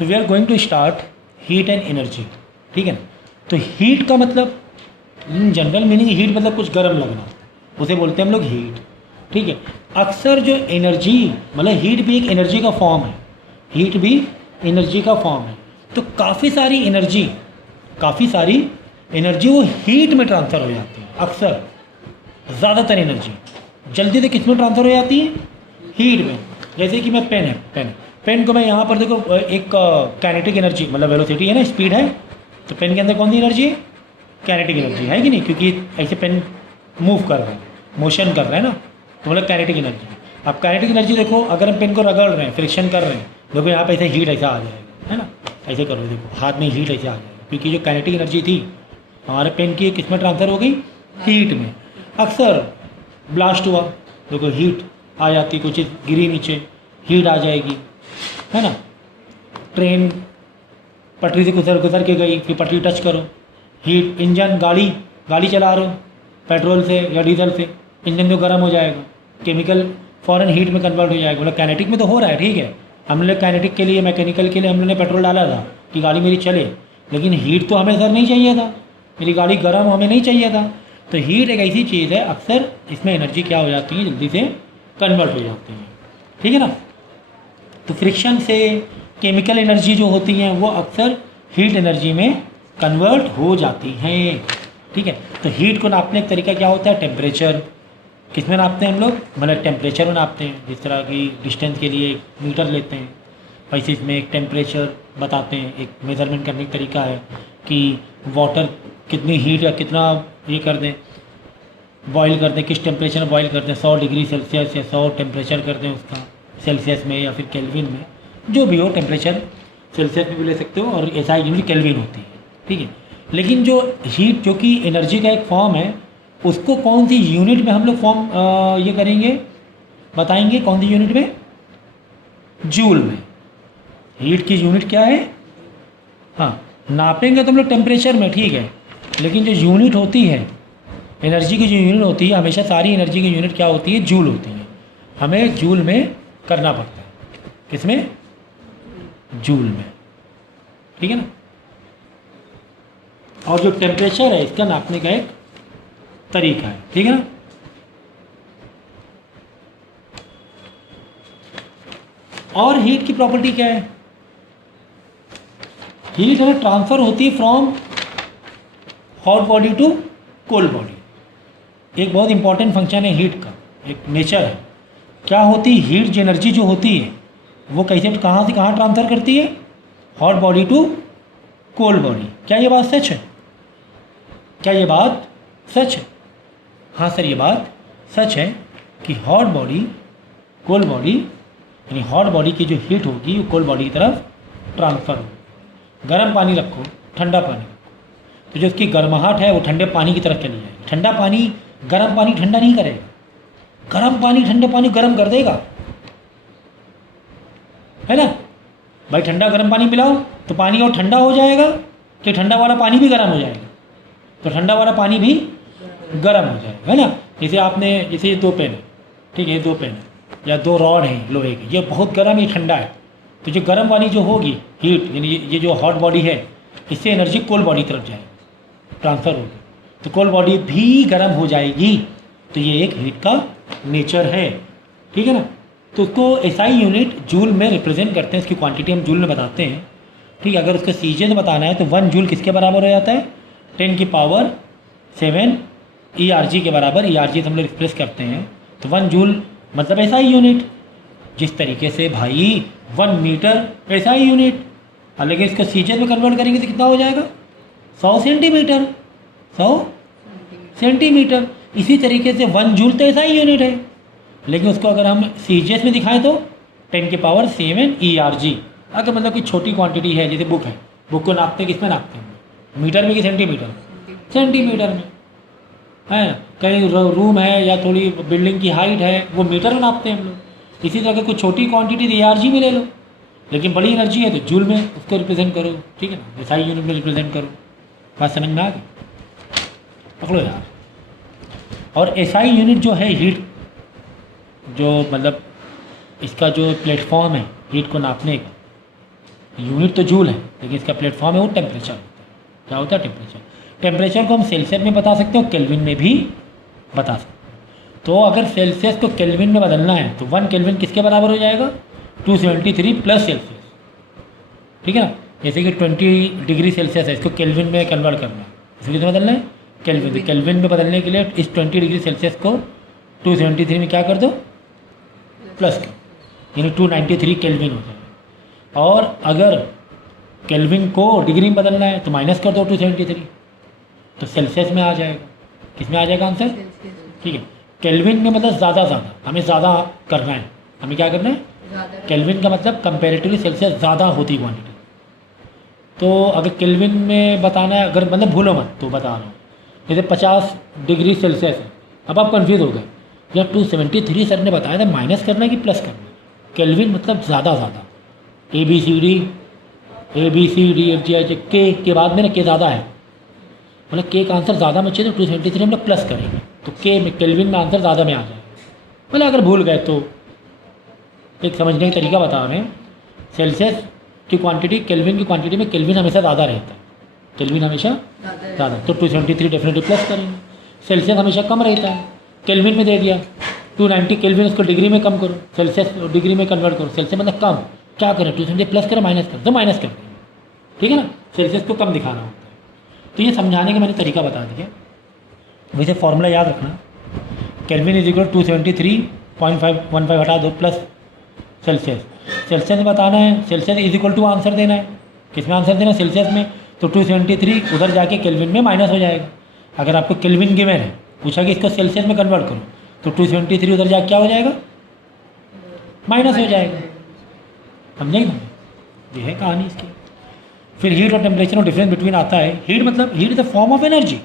तो we are going to start heat and energy, ठीक है ना। तो हीट का मतलब इन जनरल मीनिंग हीट मतलब कुछ गर्म लगना, उसे बोलते हैं हम लोग हीट, ठीक है। अक्सर जो एनर्जी मतलब हीट भी एक एनर्जी का फॉर्म है, हीट भी एनर्जी का फॉर्म है। तो काफ़ी सारी एनर्जी वो हीट में ट्रांसफ़र हो जाती है। अक्सर ज़्यादातर एनर्जी जल्दी से किस में ट्रांसफ़र हो जाती है? हीट में। जैसे कि मैं पेन को मैं यहाँ पर देखो एक काइनेटिक एनर्जी मतलब वेलोसिटी है ना, स्पीड है, तो पेन के अंदर कौन सी एनर्जी है? काइनेटिक एनर्जी है कि नहीं, क्योंकि ऐसे पेन मूव कर रहा है, मोशन कर रहा है ना, तो मतलब काइनेटिक एनर्जी। अब काइनेटिक एनर्जी देखो, अगर हम पेन को रगड़ रहे हैं, फ्रिक्शन कर रहे हैं, देखो यहाँ पे ऐसे हीट ऐसा आ जाएगा, है ना, ऐसे करो देखो हाथ में हीट ऐसे आ जाएगा, क्योंकि जो काइनेटिक एनर्जी थी हमारे पेन की किस में ट्रांसफ़र हो गई? हीट में। अक्सर ब्लास्ट हुआ, देखो हीट आ जाती, कुछ चीज़ गिरी नीचे, हीट आ जाएगी, है ना। ट्रेन पटरी से गुजर के गई, फिर पटरी टच करो, हीट। इंजन गाड़ी चला रहे हो पेट्रोल से या डीजल से, इंजन तो गर्म हो जाएगा, केमिकल फ़ौरन हीट में कन्वर्ट हो जाएगा। मतलब काइनेटिक में तो हो रहा है, ठीक है, हमने काइनेटिक के लिए मैकेनिकल के लिए हम लोगों ने पेट्रोल डाला था कि गाड़ी मेरी चले, लेकिन हीट तो हमें सर नहीं चाहिए था, मेरी गाड़ी गर्म हमें नहीं चाहिए था। तो हीट एक ऐसी चीज़ है, अक्सर इसमें एनर्जी क्या हो जाती है, जल्दी से कन्वर्ट हो जाती है, ठीक है ना। तो फ्रिक्शन से केमिकल एनर्जी जो होती हैं वो अक्सर हीट एनर्जी में कन्वर्ट हो जाती हैं, ठीक है। तो हीट को नापने का तरीका क्या होता है? टेम्परेचर। किस में नापते हैं हम लोग? मतलब टेम्परेचर में नापते हैं। जिस तरह की डिस्टेंस के लिए एक मीटर लेते हैं, वैसे इसमें एक टेम्परेचर बताते हैं, एक मेज़रमेंट करने का तरीका है कि वाटर कितनी हीट या कितना ये कर दें, बॉईल कर दें, किस टेम्परेचर में बॉईल कर दें, 100 डिग्री सेल्सियस या 100 टेम्परेचर कर दें उसका, सेल्सियस में या फिर केल्विन में, जो भी हो टेम्परेचर, सेल्सियस में भी ले सकते हो, और ऐसा यूनिट केल्विन होती है, ठीक है। लेकिन जो हीट जो कि एनर्जी का एक फॉर्म है, उसको कौन सी यूनिट में हम लोग फॉर्म ये करेंगे, बताएंगे कौन सी यूनिट में? जूल में। हीट की यूनिट क्या है? हाँ, नापेंगे तो हम लोग टेम्परेचर में, ठीक है, लेकिन जो यूनिट होती है एनर्जी की, जो यूनिट होती है, हमेशा सारी एनर्जी की यूनिट क्या होती है? जूल होती है। हमें जूल में करना पड़ता है। किसमें? जूल में, ठीक है ना। और जो टेम्परेचर है इसका नापने का एक तरीका है, ठीक है ना। और हीट की प्रॉपर्टी क्या है? हीट हमें ट्रांसफ़र होती है from hot body to cold body. एक बहुत इंपॉर्टेंट फंक्शन है हीट का, एक नेचर है। क्या होती है? हीट जो एनर्जी जो होती है वो कैसे कहाँ से कहाँ ट्रांसफ़र करती है? Hot body to cold body. क्या ये बात सच है? क्या ये बात सच है? हाँ सर, ये बात सच है कि हॉट बॉडी कोल्ड बॉडी, यानी हॉट बॉडी की जो हीट होगी वो कोल्ड बॉडी की तरफ ट्रांसफ़र होगी। गर्म पानी रखो, ठंडा पानी रखो, तो जो उसकी गर्माहट है वो ठंडे पानी की तरफ चली जाएगी। ठंडा पानी गर्म पानी ठंडा नहीं करेगा, गर्म पानी ठंडे पानी गर्म कर देगा, है ना भाई। ठंडा गर्म पानी पिलाओ तो पानी और ठंडा हो जाएगा, कि ठंडा वाला पानी भी गर्म हो जाएगा, तो ठंडा वाला पानी भी गर्म हो जाएगा, है ना। जैसे ये 2 पेन है, ठीक है, ये 2 पेन है या 2 रॉड हैं लोहे की, ये बहुत गर्म, ये ठंडा है, तो जो गर्म वाली जो होगी हीट, यानी ये जो हॉट बॉडी है, इससे एनर्जी कोल्ड बॉडी की तरफ जाएगी, ट्रांसफ़र होगी, तो कोल्ड बॉडी भी गर्म हो जाएगी। तो ये एक हीट का नेचर है, ठीक है ना। तो उसको एसआई यूनिट जूल में रिप्रेजेंट करते हैं, इसकी क्वांटिटी हम जूल में बताते हैं, ठीक है। अगर उसका सीजे में बताना है तो 1 जूल किसके बराबर हो जाता है? 10 की पावर 7 ERG के बराबर। ERG से हम लोग एक्सप्रेस करते हैं, तो 1 जूल मतलब एसआई यूनिट। जिस तरीके से भाई 1 मीटर एसआई यूनिट, हालांकि इसका सीजे में कन्वर्ट करेंगे तो कितना हो जाएगा? 100 सेंटीमीटर, 100 सेंटीमीटर। इसी तरीके से 1 जूल तो एसआई यूनिट है, लेकिन उसको अगर हम सीजीएस में दिखाएं तो 10 की पावर 7 ERG। अगर मतलब कि छोटी क्वांटिटी है, जैसे बुक है, बुक को नापते हैं, किस में नापते हैं? मीटर में कि सेंटीमीटर? सेंटीमीटर में, है ना। कहीं रूम है या थोड़ी बिल्डिंग की हाइट है, वो मीटर में नापते हैं हम लोग। इसी तरह कुछ छोटी क्वांटिटी तो ERG में ले लो, लेकिन बड़ी एनर्जी है तो जूल में उसको रिप्रेजेंट करो, ठीक है ना, एसआई यूनिट में रिप्रेजेंट करो। बात समझ में आ गई? पकड़ो यार। और एसआई यूनिट जो है हीट, जो मतलब इसका जो प्लेटफॉर्म है हीट को नापने का, यूनिट तो जूल है, लेकिन इसका प्लेटफॉर्म है वो टेम्परेचर होता है। क्या होता है? टेम्परेचर। टेम्परेचर को हम सेल्सियस में बता सकते हो, केल्विन में भी बता सकते हो। तो अगर सेल्सियस को केल्विन में बदलना है तो 1 केल्विन किसके बराबर हो जाएगा? 273 प्लस सेल्सियस। ठीक है ना? जैसे कि 20 डिग्री सेल्सियस है, इसको केल्विन में कन्वर्ट करना है, इसको कितना बदलना है? केल्विन। तो केल्विन में बदलने के लिए इस 20 डिग्री सेल्सियस को 273 में क्या कर दो? प्लस कर, यानी 293 केल्विन हो जाएगा। और अगर केल्विन को डिग्री में बदलना है तो माइनस कर दो 273, तो सेल्सियस में आ जाएगा। किस में आ जाएगा आंसर? ठीक है। केल्विन में मतलब ज़्यादा हमें ज़्यादा करना है। हमें क्या करना है? केल्विन का मतलब कंपेरेटिवली सेल्सियस ज़्यादा होती क्वांटिटी। तो अगर केल्विन में बताना है, अगर मतलब भूलो मत तो बता रहा हूँ, जैसे 50 डिग्री सेल्सियस है, अब आप कन्फ्यूज़ हो गए, या 273 सर ने बताया था माइनस करना है कि प्लस करना है। केल्विन मतलब ज़्यादा A B C D F G H के बाद में ना के ज़्यादा है, मतलब के का आंसर ज़्यादा में चाहिए तो 273 हम लोग प्लस करेंगे, तो के में केल्विन में आंसर ज़्यादा में आ जाएगा। मतलब अगर भूल गए तो एक समझने का तरीका बता रहे हैं। सेल्सियस की क्वांटिटी केल्विन की क्वांटिटी में केल्विन हमेशा ज़्यादा रहता है, केल्विन हमेशा ज़्यादा, तो 273 डेफिनेटली प्लस करेंगे। सेल्सियस हमेशा कम रहता है, केल्विन में दे दिया 290 केल्विन, उसको डिग्री में कम करो, सेल्सियस डिग्री में कन्वर्ट करो। सेल्सियस मतलब कम, क्या करें? 270 प्लस करें माइनस करें, तो माइनस कर देंगे। ठीक है ना? सेल्सियस को कम दिखाना होता है। तो ये समझाने का मैंने तरीका बता दिया। वैसे फॉर्मूला याद रखना, केल्विन इज इक्वल 273.515 हटा दो प्लस सेल्सियस। सेल्सियस में बताना है, Celsius is equal to answer देना है। किस में आंसर देना है? सेल्सियस में। तो 273 उधर जाके केल्विन में माइनस हो जाएगा। अगर आपको केल्विन गिवन है, पूछा कि इसको सेल्सियस में कन्वर्ट करो, तो 273 उधर जाके क्या हो जाएगा? माइनस हो जाएगा। समझेंगे ना? ये है कहानी इसकी। फिर हीट और टेम्परेचर में डिफरेंस बिटवीन आता है। हीट मतलब heat is the form of energy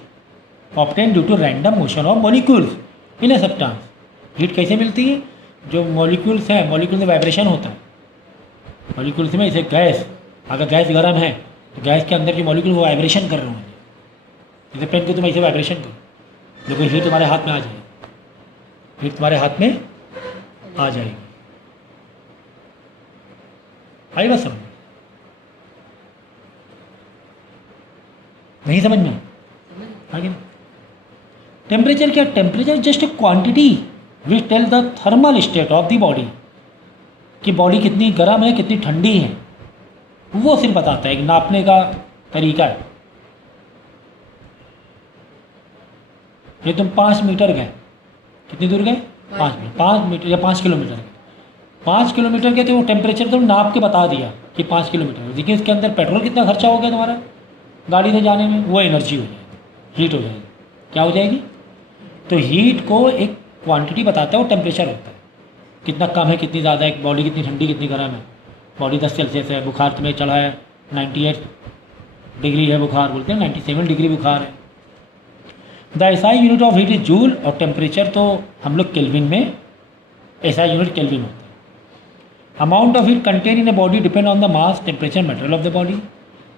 obtain due to random motion of molecules in a substance. Heat कैसे मिलती है? जो मॉलिक्यूल्स हैं, मॉलिक्यूल में वाइब्रेशन होता है। मॉलिक्यूल्स में जैसे गैस, अगर गैस गर्म है तो गैस के अंदर जो मॉलिक्यूल वो वाइब्रेशन कर रहे होंगे। जैसे पेन को तुम ऐसे वाइब्रेशन करो, देखो हीट तुम्हारे हाथ में आ जाएगी, हीट तुम्हारे हाथ में आ जाएगी। आई बात समझ? नहीं समझ में? आगे टेम्परेचर क्या? Temperature just a quantity which tell the thermal state of the body, कि बॉडी कितनी गर्म है कितनी ठंडी है, वो सिर्फ बताता है। एक नापने का तरीका है। ये तुम 5 मीटर गए, कितनी दूर गए? 5 मीटर या 5 किलोमीटर गए। 5 किलोमीटर के तो वो टेम्परेचर तो नाप के बता दिया कि 5 किलोमीटर। देखिए इसके अंदर पेट्रोल कितना खर्चा हो गया तुम्हारा गाड़ी से जाने में, वो एनर्जी हो जाएगी, हीट हो जाएगी। क्या हो जाएगी? तो हीट को एक क्वांटिटी बताता है, वो टेम्परेचर होता है। कितना कम है कितनी ज़्यादा है, बॉडी कितनी ठंडी कितनी गर्म है। बॉडी 10 सेल्सियस है, बुखार तुम्हें चढ़ा है 98 डिग्री है बुखार, बोलते हैं 97 डिग्री बुखार है। The SI unit of heat is joule, और टेम्परेचर तो हम लोग केल्विन में, एसआई यूनिट केल्विन होता है। Amount of heat contain in a body depend on the mass, temperature, material of the body.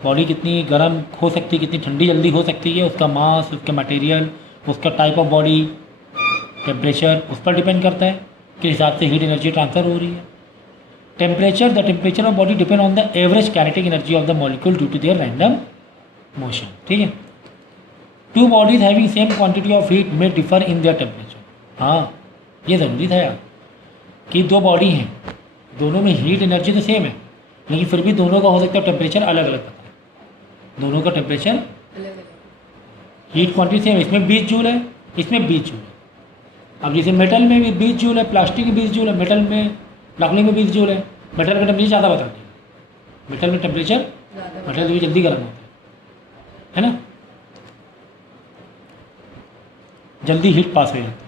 Body कितनी गर्म हो सकती है, कितनी ठंडी जल्दी हो सकती है, उसका मास, उसका मटेरियल, उसका टाइप ऑफ बॉडी, टेम्परेचर उस पर डिपेंड करता है किस हिसाब से हीट एनर्जी ट्रांसफर हो रही है। Temperature, the temperature of body depend on the average kinetic energy of the molecule due to their random motion. ठीक है। Two bodies having same quantity of heat में डिफर इन देयर टेम्परेचर। हाँ, ये ज़रूरी था यार कि दो बॉडी हैं, दोनों में हीट एनर्जी तो सेम है, लेकिन फिर भी दोनों का हो सकता है टेम्परेचर अलग अलग पता है। दोनों का टेम्परेचर हीट क्वांटिटी सेम है, इसमें 20 जूल है, इसमें 20 जूल है। अब जैसे मेटल में भी 20 जूल है, प्लास्टिक में 20 जूल है, मेटल में लकड़ी में 20 जूल है। मेटल का टेम्परेचर ज़्यादा बताती है, मेटल में टेम्परेचर, मेटल भी जल्दी गर्म होता है ना, जल्दी हीट पास हो जाती है।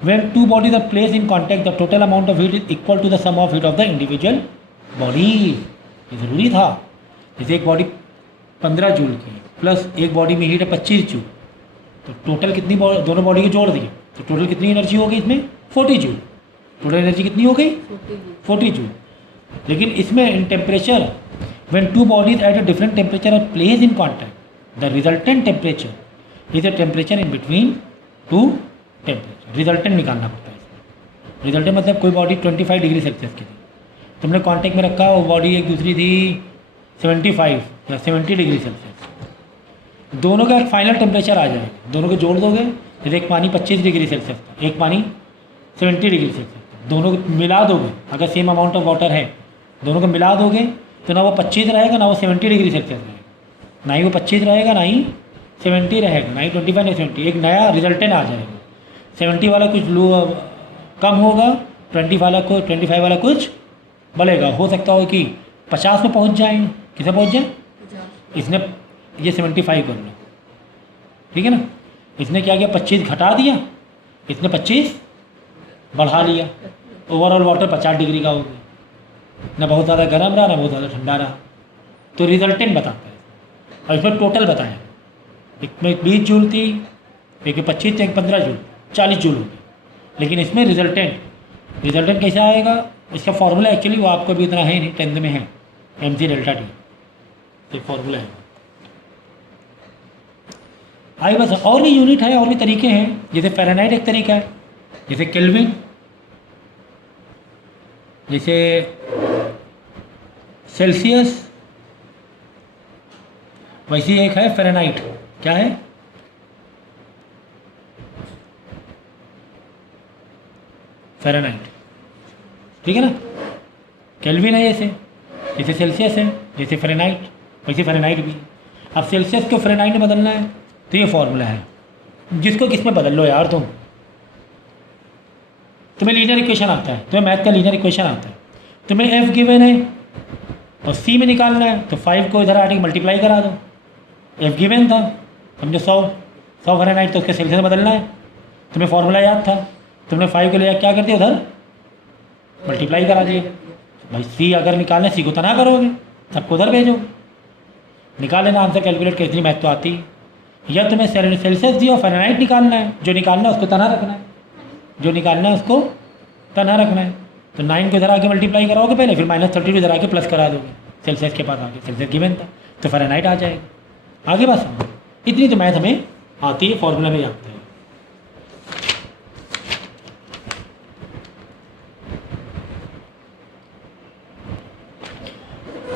When two bodies are placed in contact, the total amount of heat is equal to the sum of heat of the individual bodies. ये ज़रूरी था। जैसे एक बॉडी 15 जूल की प्लस एक बॉडी में हीट है 25 जूल, तो टोटल कितनी दोनों बॉडी के जोड़ दिए तो टोटल कितनी एनर्जी हो गई इसमें? 40 जूल। टोटल एनर्जी कितनी हो गई? 40 जूल। लेकिन इसमें in temperature, when two bodies at a different temperature are placed in contact, the resultant temperature is a temperature in between two temperature. Resultant निकालना पड़ता है इसमें। रिजल्टेंट मतलब कोई बॉडी 25 डिग्री सेल्सियस की थी, तुमने कांटेक्ट में रखा, वो बॉडी एक दूसरी थी 75 या 70 डिग्री सेल्सियस। दोनों का एक फाइनल टेम्परेचर आ जाएगा, दोनों को जोड़ दोगे तो एक पानी 25 डिग्री सेल्सियस का, एक पानी 70 डिग्री सेल्सियस। दोनों को मिला दोगे, अगर सेम अमाउंट ऑफ वाटर है, दोनों को मिला दोगे तो ना वो 25 रहेगा ना वो 70 डिग्री सेल्सियस रहेगा, ना ही वो 25 रहेगा ना ही 70 रहेगा, ना ही 25 ना 70। एक नया रिजल्टेंट आ जाएगा। 70 वाला कुछ लो कम होगा, 25 वाला कुछ बढ़ेगा। हो सकता हो कि 50 में पहुंच जाए, किसे पहुंच जाए, इसने ये 75 कर लो, ठीक है ना। इसने क्या किया, 25 घटा दिया, इसने 25 बढ़ा लिया, ओवरऑल वाटर 50 डिग्री का हो गया, ना बहुत ज़्यादा गर्म रहा ना बहुत ज़्यादा ठंडा रहा। तो रिजल्टेंट बताता है और इसमें टोटल बताएं, एक में 20 जूल थी, एक में 25 थी, एक 15 जूल, 40 जूल होगी। लेकिन इसमें रिजल्टेंट कैसे आएगा, इसका फॉर्मूला एक्चुअली वो आपको भी इतना है नहीं, 10th में है, mc डेल्टा टी, ये फॉर्मूला है। आइए बस, और भी यूनिट है और भी तरीके हैं, जैसे फ़ारेनहाइट एक तरीका है, जैसे केल्विन, जैसे सेल्सियस, वैसे एक है फ़ारेनहाइट। क्या है, फ़ारेनहाइट, ठीक है ना। केल्विन है जैसे सेल्सियस है, जैसे फ़ारेनहाइट, वैसे फ़ारेनहाइट भी। अब सेल्सियस को फ़ारेनहाइट में बदलना है तो ये फॉर्मूला है, जिसको किस में बदल लो यार। तुम्हें लीनियर इक्वेशन आता है, तुम्हें मैथ का लीनियर इक्वेशन आता है, तुम्हें एफ गिवन है और सी में निकालना है, तो 5 को इधर आके मल्टीप्लाई करा दो। एफ गिवन था, समझो 100 फ़ारेनहाइट, तो उसके सेल्सियस में बदलना है। तुम्हें फॉर्मूला याद था, तुमने 5 को ले क्या कर दिया, उधर मल्टीप्लाई करा दिया। भाई सी अगर निकालना, सी को तना करोगे, सबको उधर भेजो, निकाल लेना आंसर, कैलकुलेट कर, इतनी मैथ तो आती है। या तुम्हें सेल्सियस दिया और फ़ारेनहाइट निकालना है, जो निकालना है उसको तना रखना है, जो निकालना है उसको तना रखना है। तो 9 को इधर आके मल्टीप्लाई कराओगे पहले, फिर -32 इधर आके प्लस करा दोगे, सेल्सियस के पास आके, सेल्सियस गिवन था तो फ़ारेनहाइट आ जाएगा। आगे बात समझो, इतनी तो मैथ हमें आती है, फॉर्मूला में आते हैं।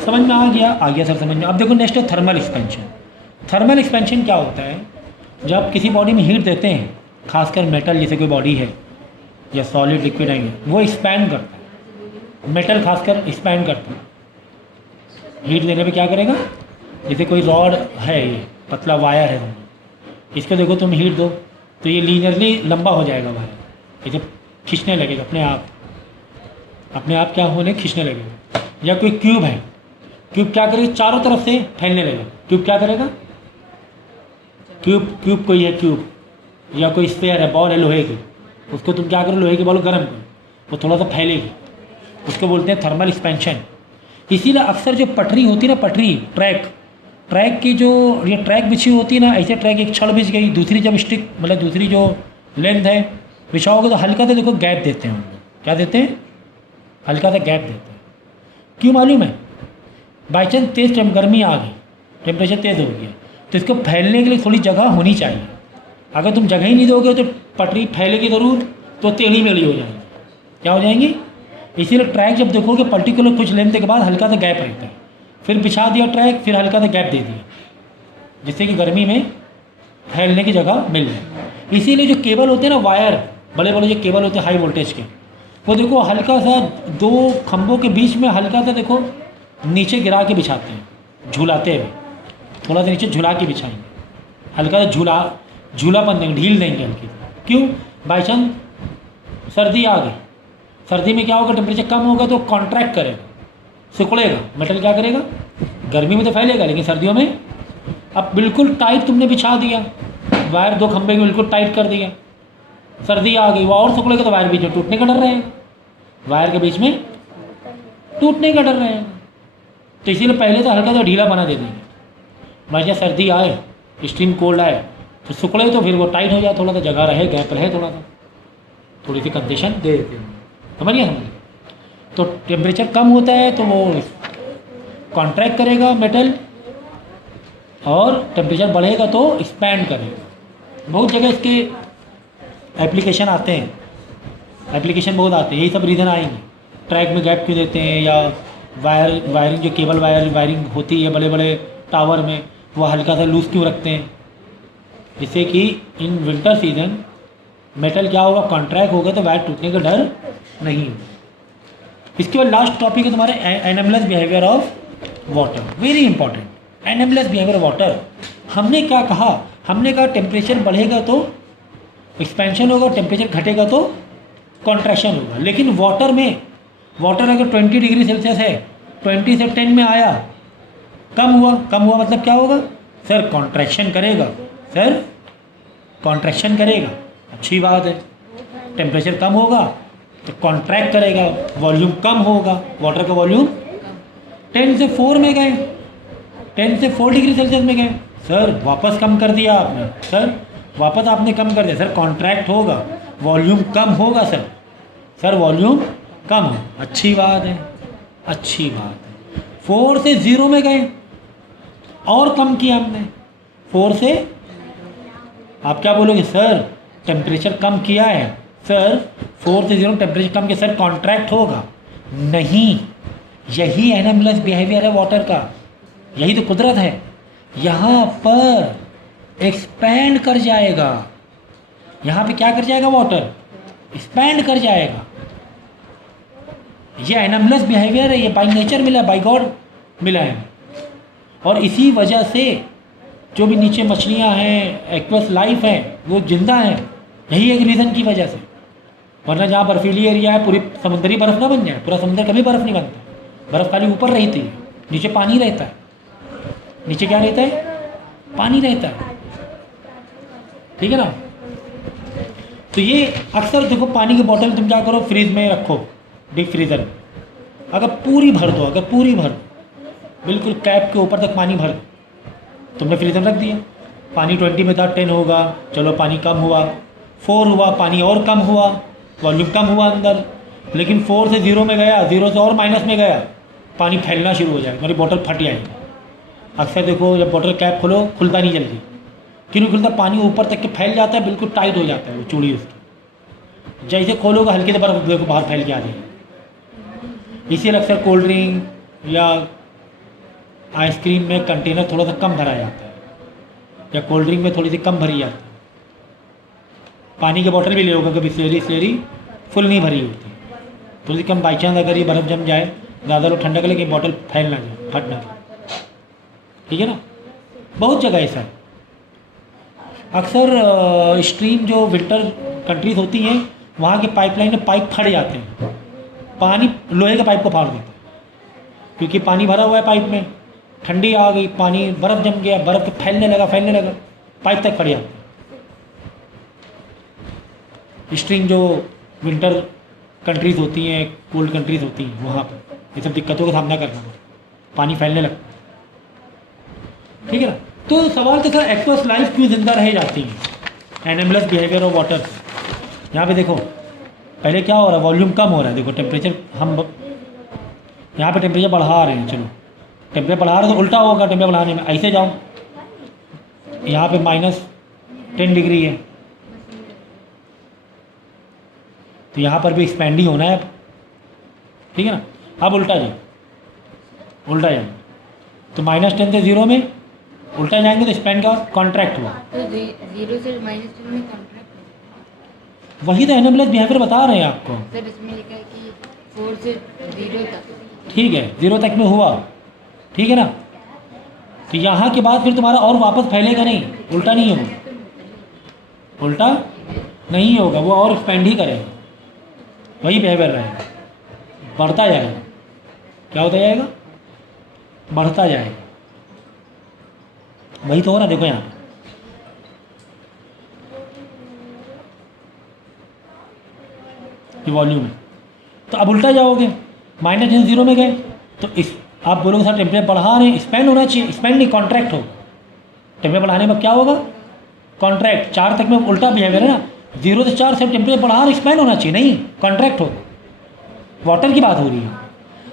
समझ में आ गया सर, समझ में। अब देखो नेक्स्ट है थर्मल एक्सपेंशन। थर्मल एक्सपेंशन क्या होता है, जब किसी बॉडी में हीट देते हैं, खासकर मेटल जैसे कोई बॉडी है या सॉलिड लिक्विड है, वो एक्सपैंड करता है, मेटल खासकर एक्सपैंड करता है। हीट देने पे क्या करेगा, जैसे कोई रॉड है, ये पतला वायर है, इसको देखो तुम हीट दो तो ये लीनियरली लंबा हो जाएगा वायर, जैसे खींचने लगेगा अपने आप क्या होने, खींचने लगेगा। या कोई क्यूब है, क्यूब क्या करेगा, चारों तरफ से फैलने लगेगा। क्यूब क्या करेगा, क्यूब कोई है क्यूब, या कोई स्फीयर है, बॉल है लोहे की, उसको तुम क्या करो, लोहे की बॉल गर्म करो, वो थोड़ा सा फैलेगी, उसको बोलते हैं थर्मल एक्सपेंशन। इसीलिए अक्सर जो पटरी होती है ना, पटरी ट्रैक की जो ये ट्रैक बिछी होती है ना, ऐसे ट्रैक एक छड़ बिछ गई, दूसरी जब स्टिक मतलब दूसरी जो लेंथ है बिछाओगे तो हल्का सा देखो गैप देते हैं हम लोग। क्या देते हैं, हल्का सा गैप देते हैं। क्यों मालूम है, बाई चांस तेज़ गर्मी आ गई, टेम्परेचर तेज़ हो गया, तो इसको फैलने के लिए थोड़ी जगह होनी चाहिए। अगर तुम जगह ही नहीं दोगे तो पटरी फैलेगी ज़रूर, तो टेढ़ी मेढ़ी हो जाएगी। क्या हो जाएंगी, इसीलिए ट्रैक जब देखोगे पर्टिकुलर कुछ लेंथ के बाद हल्का सा गैप रहता है, फिर बिछा दिया ट्रैक, फिर हल्का सा गैप दे दिया, जिससे कि गर्मी में फैलने की जगह मिल जाए। इसीलिए जो केबल होते हैं ना, वायर बड़े बड़े जो केबल होते हैं हाई वोल्टेज के, वो देखो हल्का सा दो खंभों के बीच में हल्का सा देखो नीचे गिरा के बिछाते हैं, झूलाते हुए, थोड़ा सा नीचे झुला के बिछाएंगे, हल्का सा झूलापन देंगे, ढील देंगे हल्की। क्यों, बाई चांस सर्दी आ गई, सर्दी में क्या होगा, टेम्परेचर कम होगा तो कॉन्ट्रैक्ट करेगा, सिकुड़ेगा, मेटल क्या करेगा, गर्मी में तो फैलेगा, लेकिन सर्दियों में अब बिल्कुल टाइट तुमने बिछा दिया, वायर दो खंभे को बिल्कुल टाइट कर दिया, सर्दी आ गई, वो और सिकुड़ेगा तो वायर बीच में टूटने का डर रहेगा, वायर के बीच में टूटने का डर रहेगा। तो इसीलिए पहले तो हल्का सा ढीला बना दे देंगे, भाई जब सर्दी आए, एक्सट्रीम कोल्ड आए तो सिकुड़े तो फिर वो टाइट हो जाए, थोड़ा सा जगह रहे, गैप रहे, थोड़ी सी कंसेशन दे देते हैं, समझिए। तो टेम्परेचर कम होता है तो वो कॉन्ट्रैक्ट करेगा मेटल, और टेम्परेचर बढ़ेगा तो एक्सपैंड करेगा। बहुत जगह इसके एप्लीकेशन आते हैं, एप्लीकेशन बहुत आते हैं, यही सब रीज़न आएंगे। ट्रैक में गैप क्यों देते हैं, या वायरिंग जो केबल वायरिंग होती है बड़े बड़े टावर में, वो हल्का सा लूज क्यों रखते हैं? जिससे कि इन विंटर सीजन मेटल क्या होगा, कॉन्ट्रैक्ट होगा तो वायर टूटने का डर नहीं होगा। इसके बाद लास्ट टॉपिक है तुम्हारे anomalous behaviour of water, very important. Anomalous behaviour of water, हमने क्या कहा? हमने कहा टेम्परेचर बढ़ेगा तो एक्सपेंशन होगा, टेम्परेचर घटेगा तो कॉन्ट्रैक्शन होगा। लेकिन वाटर में, वाटर अगर 20 डिग्री सेल्सियस है, 20 से 10 में आया, कम हुआ मतलब क्या होगा सर? कॉन्ट्रैक्शन करेगा सर, कॉन्ट्रैक्शन करेगा, अच्छी बात है। टेम्परेचर कम होगा तो कॉन्ट्रैक्ट करेगा, वॉल्यूम कम होगा, वाटर का वॉल्यूम 10 से 4 में गए, 10 से 4 डिग्री सेल्सियस में गए, सर वापस कम कर दिया आपने, सर वापस आपने कम कर दिया, सर कॉन्ट्रैक्ट होगा, वॉल्यूम कम होगा सर वॉल्यूम कम हो, अच्छी बात है, अच्छी बात है। 4 से 0 में गए और कम किया हमने, 4 से, आप क्या बोलोगे सर टेम्परेचर कम किया है, सर 4 से 0 टेम्परेचर कम किया, सर कॉन्ट्रैक्ट होगा, नहीं। यही एनामलस बिहेवियर है वाटर का, यही तो कुदरत है। यहाँ पर एक्सपैंड कर जाएगा, यहाँ पे क्या कर जाएगा? वाटर एक्सपैंड कर जाएगा। ये एनामलस बिहेवियर है, ये बाय नेचर मिला, बाय गॉड मिला है। और इसी वजह से जो भी नीचे मछलियाँ हैं, एक्वस लाइफ है, वो जिंदा हैं, यही एक रीज़न की वजह से। वरना जहाँ बर्फीली एरिया है पूरी समुद्री बर्फ़ ना बन जाए, पूरा समुद्र कभी बर्फ़ नहीं बनता, बर्फ़ खाली ऊपर रहती है, नीचे पानी रहता है। नीचे क्या रहता है? पानी रहता है, ठीक है ना। तो ये अक्सर देखो, पानी की बोतल तुम क्या करो, फ्रीज में रखो, डीप फ्रीज़र में, अगर पूरी भर दो, अगर पूरी भर दो, बिल्कुल कैप के ऊपर तक पानी भर दो, तुमने फ्रीजर में रख दिया, पानी 20 में था, 10 होगा, चलो पानी कम हुआ, 4 हुआ, पानी और कम हुआ, वॉल्यूम कम हुआ अंदर। लेकिन 4 से 0 में गया, 0 से और माइनस में गया, पानी फैलना शुरू हो जाएगा, मेरी बोतल फट जाएगी। अक्सर देखो जब बोतल कैप खोलो, खुलता नहीं जल्दी, क्यों नहीं खुलता? पानी ऊपर तक के फैल जाता है, बिल्कुल टाइट हो जाता है वो चूड़ी उसकी, जैसे खोलोगे हल्के से बर्फ देखो बाहर फैल के आ जाएगी। इसीलिए अक्सर कोल्ड ड्रिंक या आइसक्रीम में कंटेनर थोड़ा सा कम भरा जाता है, या कोल्ड ड्रिंक में थोड़ी सी कम भरी जाती है। पानी की बोतल भी ले होगा, कभी स्लेरी फुल नहीं भरी होती, थोड़ी सी कम, बाई चांस अगर ये बर्फ़ जम जाए, ज़्यादा लोग ठंडा कर लेकिन बोतल फैल ना जाए, फट ना जाए, ठीक है ना। बहुत जगह ऐसा है। अक्सर स्ट्रीम जो विंटर कंट्रीज होती हैं, वहाँ के पाइपलाइन में पाइप फट जाते हैं, पानी लोहे के पाइप को फाड़ देते हैं, क्योंकि पानी भरा हुआ है पाइप में, ठंडी आ गई, पानी बर्फ़ जम गया, बर्फ़ फैलने लगा, पाइप तक फट जाते हैं। स्ट्रीम जो विंटर कंट्रीज़ होती हैं, कोल्ड कंट्रीज़ होती हैं, वहाँ पर ये सब दिक्कतों का सामना करना पड़ता है, पानी फैलने लगता है, ठीक है ना। तो सवाल तो सर एक्वस लाइफ क्यों जिंदा रह जाती है? Anomalous behaviour of water. यहाँ पे देखो पहले क्या हो रहा है, वॉल्यूम कम हो रहा है, देखो टेम्परेचर, हम यहाँ पे टेम्परेचर बढ़ा रहे हैं, चलो टेम्परेचर बढ़ा रहे हैं तो उल्टा होगा टेम्परेचर बढ़ाने में, ऐसे जाओ, यहाँ पे -10 डिग्री है, तो यहाँ पर भी एक्सपैंड ही होना है, ठीक है ना। अब उल्टा जाए, उल्टा जाए तो -10 से 0 में उल्टा जाएंगे तो स्पेन का कॉन्ट्रैक्ट हुआ, तो 0 से -0 में कॉन्ट्रैक्ट। वही तो एनामलस बिहेवियर बता रहे हैं आपको। सर इसमें लिखा है कि 4 से 0 तक, ठीक है 0 तक में हुआ, ठीक है ना। तो यहाँ के बाद फिर तुम्हारा और वापस फैलेगा नहीं, उल्टा नहीं होगा, उल्टा नहीं होगा, वो और एक्सपेंड ही करेगा, वही बिहेवियर रहेगा, बढ़ता जाएगा। क्या होता जाएगा? बढ़ता जाएगा, वही तो हो रहा, देखो यहाँ ये वॉल्यूम है। तो अब उल्टा जाओगे, -0 में गए तो इस आप बोलोगे सर टेम्परेचर बढ़ा रहे हैं, स्पेंड होना चाहिए, स्पेंड नहीं कॉन्ट्रैक्ट होगा। टेम्परेचर बढ़ाने में क्या होगा? कॉन्ट्रैक्ट। 4 तक में उल्टा बिहेवियर है ना, 0 से 4 से टेम्परेचर बढ़ा रहे, स्पेंड होना चाहिए, नहीं कॉन्ट्रैक्ट होगा। वाटर की बात हो रही है।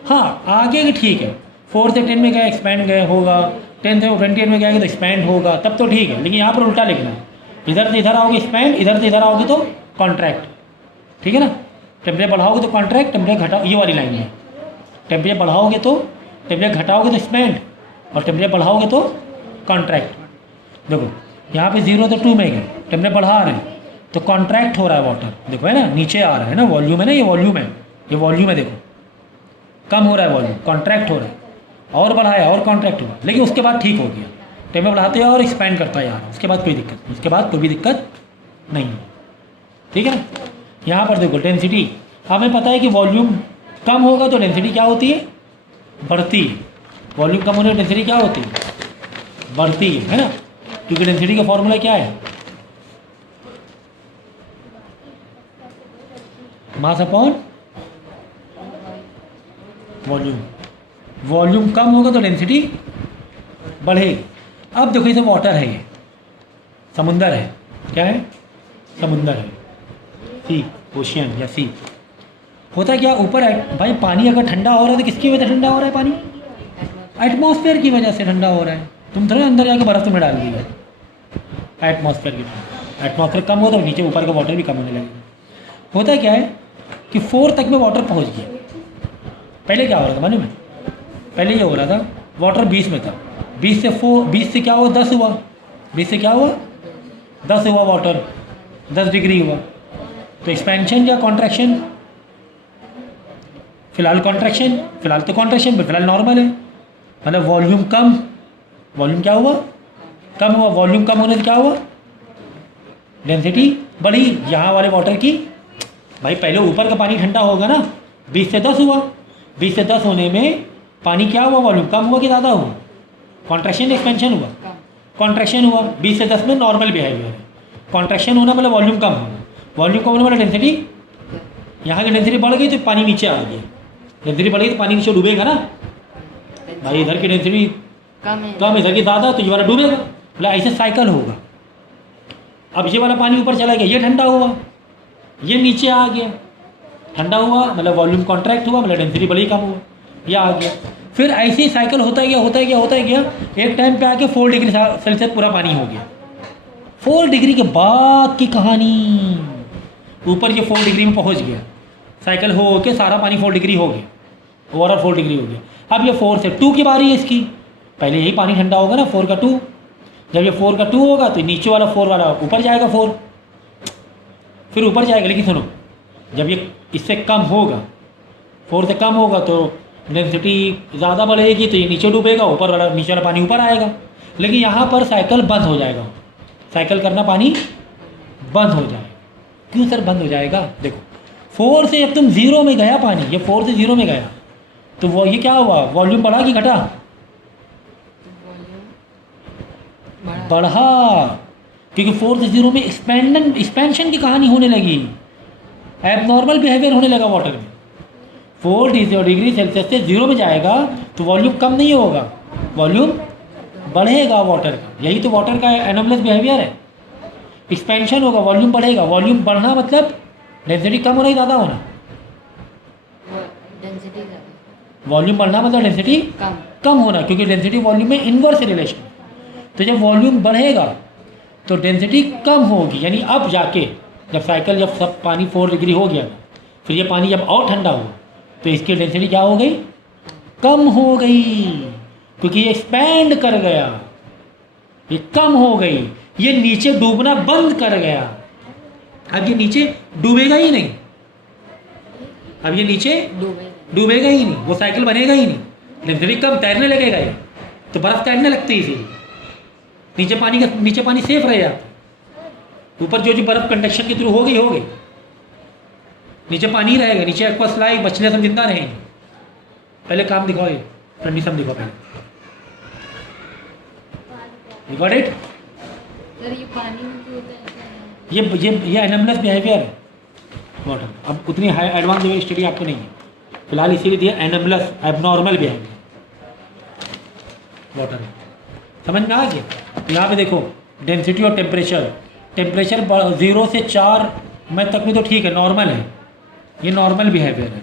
हाँ आगे की ठीक है, 4 से 10 में गए एक्सपैंड गए होगा, 10 से 28 में गए तो एक्सपैंड होगा, तब तो ठीक है। लेकिन यहाँ पर उल्टा लिखना है, इधर से इधर आओगे स्पेंड, इधर से इधर आओगे तो कॉन्ट्रैक्ट, ठीक है ना। टेम्परेचर बढ़ाओगे तो कॉन्ट्रैक्ट, टेम्परेचर घटाओ, ये वाली लाइन है, टेम्परेचर बढ़ाओगे तो, टेम्परेचर घटाओगे तो एक्सपैंड, और टेम्परेचर बढ़ाओगे तो कॉन्ट्रैक्ट। देखो यहाँ पे 0 से 2 में गए, टेम्परेचर बढ़ा रहे हैं तो कॉन्ट्रैक्ट हो रहा है वाटर, देखो है ना, नीचे आ रहा है ना, वॉल्यूम है ना, ये वॉल्यूम है, ये वॉल्यूम है, देखो कम हो रहा है वॉल्यूम, कॉन्ट्रैक्ट हो रहा है, और बढ़ाया और कॉन्ट्रैक्ट हुआ, लेकिन उसके बाद ठीक हो गया, टेम्परेचर बढ़ाते हैं और एक्सपैंड करता है यार, उसके बाद कोई दिक्कत नहीं, उसके बाद कोई भी दिक्कत नहीं है, ठीक है ना। यहाँ पर देखो डेंसिटी, हमें पता है कि वॉल्यूम कम होगा तो डेंसिटी क्या होती है, बढ़ती है, वॉल्यूम कम होने पर डेंसिटी क्या होती है, बढ़ती है ना, क्योंकि डेंसिटी का फॉर्मूला क्या है, मास अपॉन वॉल्यूम, वॉल्यूम कम होगा तो डेंसिटी बढ़ेगी। अब देखो इसे वाटर है, ये समुंदर है, क्या है, समुंदर है, सी, ओशियन या सी। होता क्या ऊपर है भाई, पानी अगर ठंडा हो रहा है तो किसकी वजह से ठंडा हो रहा है पानी, एटमॉस्फेयर की वजह से ठंडा हो रहा है, तुम थोड़ा अंदर जाके बर्फ़ में डाल दिया, एटमॉस्फेयर की, एटमॉस्फेयर कम हो तो नीचे ऊपर का वाटर भी कम होने लगेगा। होता क्या है कि 4 तक में वाटर पहुंच गया, पहले क्या हो रहा था मालूम है, पहले ये हो रहा था वाटर 20 में था, 20 से क्या हुआ 10 हुआ, 20 से क्या हुआ 10 हुआ, वाटर 10 डिग्री हुआ, तो एक्सपेंशन या कॉन्ट्रैक्शन, फिलहाल कॉन्ट्रैक्शन, फिलहाल तो कॉन्ट्रैक्शन फिलहाल नॉर्मल है, मतलब वॉल्यूम कम, वॉल्यूम क्या हुआ, कम हुआ, वॉल्यूम कम होने से क्या हुआ, डेंसिटी बढ़ी, यहाँ वाले वाटर की, भाई पहले ऊपर का पानी ठंडा होगा ना, 20 से 10 हुआ, 20 से 10 होने में पानी क्या हुआ, वॉल्यूम कम हुआ कि ज़्यादा हुआ, कॉन्ट्रैक्शन एक्सपेंशन हुआ, कॉन्ट्रैक्शन हुआ, 20 से 10 में नॉर्मल बिहेवियर है, कॉन्ट्रैक्शन होना मतलब वॉल्यूम कम होना, वॉल्यूम कम होने मतलब डेंसिटी, यहाँ की डेंसिटी बढ़ गई तो पानी नीचे आ गया, डेंसिटी बढ़ गई तो पानी नीचे डूबेगा ना, भाई इधर की डेंसिटी कम, इधर की ज़्यादा, तो ये वाला डूबेगा, मतलब ऐसे साइकिल होगा। अब ये वाला पानी ऊपर चला गया, ये ठंडा हुआ, ये नीचे आ गया, ठंडा हुआ मतलब वॉल्यूम कॉन्ट्रैक्ट हुआ, मतलब डेंसिटी बड़ी कम हुआ, ये आ गया, फिर ऐसे ही साइकिल होता गया होता गया होता गया, एक टाइम पे आके 4 डिग्री सेल्सियस पूरा पानी हो गया। 4 डिग्री के बाद की कहानी, ऊपर ये 4 डिग्री में पहुंच गया, साइकिल हो के सारा पानी 4 डिग्री हो गया, ओवरऑल 4 डिग्री हो गया। अब ये 4 से 2 की बारी है इसकी, पहले यही पानी ठंडा होगा ना, 4 का 2, जब ये 4 का 2 होगा तो नीचे वाला 4 वाला ऊपर जाएगा, 4 फिर ऊपर जाएगा, लेकिन सुनो जब ये इससे कम होगा, 4 से कम होगा तो डेंसिटी ज़्यादा बढ़ेगी, तो ये नीचे डूबेगा, ऊपर वाला नीचे वाला पानी ऊपर आएगा, लेकिन यहाँ पर साइकिल बंद हो जाएगा, साइकिल करना पानी बंद हो जाएगा। क्यों सर बंद हो जाएगा, देखो 4 से जब तुम 0 में गया पानी, ये 4 से 0 में गया तो वो ये क्या हुआ, वॉल्यूम बढ़ा कि घटा, बढ़ा, क्योंकि 4 से 0 में एक्सपेंशन की कहानी होने लगी, एबनॉर्मल बिहेवियर होने लगा वाटर में। 4 डिग्री सेल्सियस से 0 में जाएगा तो वॉल्यूम कम नहीं होगा, वॉल्यूम बढ़ेगा वाटर का, यही तो वाटर का एनोमलस बिहेवियर है। एक्सपेंशन होगा, वॉल्यूम बढ़ेगा, वॉल्यूम बढ़ना मतलब डेंसिटी कम होना ही ज़्यादा होना, डेंसिटी ज़्यादा, वॉल्यूम बढ़ना मतलब डेंसिटी कम होना, क्योंकि डेंसिटी वॉल्यूम में इनवर्स रिलेशन। तो जब वॉल्यूम बढ़ेगा तो डेंसिटी कम होगी, यानी अब जाके जब साइकिल, जब सब पानी 4 डिग्री हो गया, फिर ये पानी जब और ठंडा हुआ तो इसकी डेंसिटी क्या हो गई, कम हो गई, क्योंकि ये एक्सपैंड कर गया, ये कम हो गई, ये नीचे डूबना बंद कर गया। अब ये नीचे डूबेगा ही नहीं, अब ये नीचे डूबेगा ही नहीं, वो साइकिल बनेगा ही नहीं, डेंसिटी कम, तैरने लगेगा ये, तो बर्फ़ तैरने लगती है इसीलिए, नीचे पानी सेफ रह जाता, ऊपर जो बर्फ़ कंडक्शन के थ्रू हो गई, नीचे पानी रहेगा, नीचे एक्वा लाइफ, मछलियाँ सब जिंदा रहेंगी। पहले काम दिखाओ, ये कंडीशन दिखाओ पहले, यू गॉट इट। सर ये पानी में क्यों होता है, ये एनोमलस बिहेवियर है वाटर। अब उतनी हाई एडवांस लेवल स्टडी आपको नहीं है फिलहाल, इसीलिए दिया एनोमलस एबनॉर्मल बिहेवियर वाटर में। समझ में आ गया। यहाँ पे देखो डेंसिटी और टेम्परेचर, टेम्परेचर 0 से 4 में तक में तो ठीक है, नॉर्मल है, ये नॉर्मल बिहेवियर है,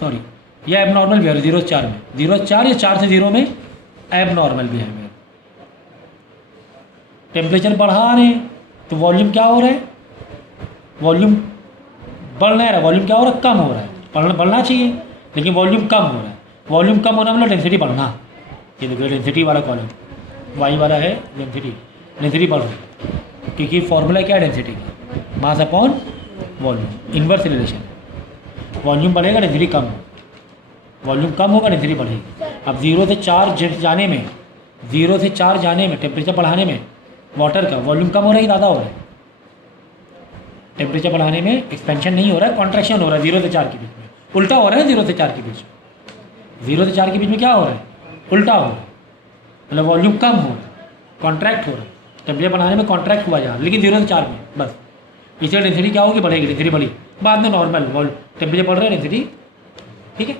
सॉरी ये एबनॉर्मल बिहेवियर 0 से 4 में, 0 से 4 या 4 से 0 में एबनॉर्मल बिहेवियर। टेम्परेचर बढ़ा रहे हैं तो वॉल्यूम क्या हो रहा है, वॉल्यूम बढ़ नहीं रहा, वॉल्यूम क्या हो रहा है, कम हो रहा है। बढ़ना चाहिए, लेकिन वॉल्यूम कम हो रहा है। वॉल्यूम कम होना मतलब डेंसिटी बढ़ना। ये देखो डेंसिटी वाला कॉलम, वाई वाला है डेंसिटी, डेंसिटी बढ़ रही है क्योंकि फॉर्मूला क्या है डेंसिटी का, mass upon volume, inverse relation. Volume बढ़ेगा डेंसिटी कम हो, वॉल्यूम कम होगा डेंसिटी बढ़ेगी। अब 0 से 4 जाने में, 0 से 4 जाने में टेम्परेचर बढ़ाने में वाटर का वॉल्यूम कम हो रहा है कि ज़्यादा हो रहा है? टेम्परेचर बढ़ाने में एक्सपेंशन नहीं हो रहा है, कॉन्ट्रैक्शन हो रहा है 0 से 4 के बीच में। उल्टा हो रहा है 0 से 4 के बीच में। 0 से 4 के बीच में क्या हो रहा है? उल्टा हो रहा है, मतलब वॉल्यूम कम हो रहा है, कॉन्ट्रैक्ट हो रहा है। टेम्परेचर बढ़ाने में कॉन्ट्रैक्ट हुआ जा रहा है, लेकिन 0 से 4 में बस। इसलिए डेंसिटी क्या होगी? बढ़ेगी, डेंसिटी बढ़ी। बाद में नॉर्मल टेम्परेचर बढ़ रहा है, डेंसिटी ठीक है।